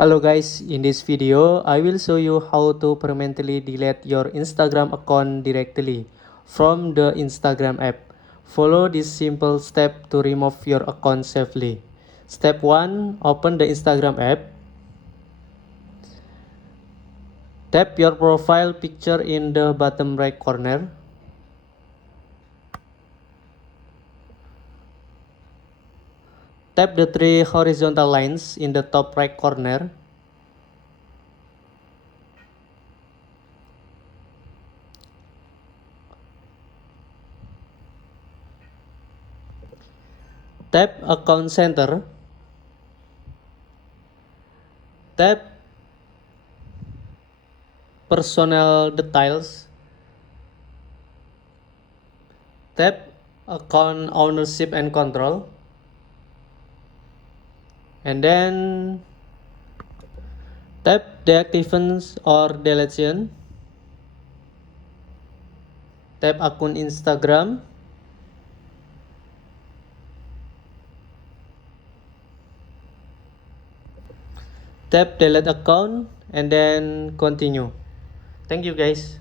Hello guys, in this video, I will show you how to permanently delete your Instagram account directly from the Instagram app. Follow this simple step to remove your account safely. Step 1. Open the Instagram app. Tap your profile picture in the bottom right corner. Tap the three horizontal lines in the top right corner. Tap Account Center. Tap Personal Details. Tap Account Ownership and Control. And then tap Deactivation or Deletion. Tap Akun Instagram. Tap Delete Account and then continue. Thank you guys.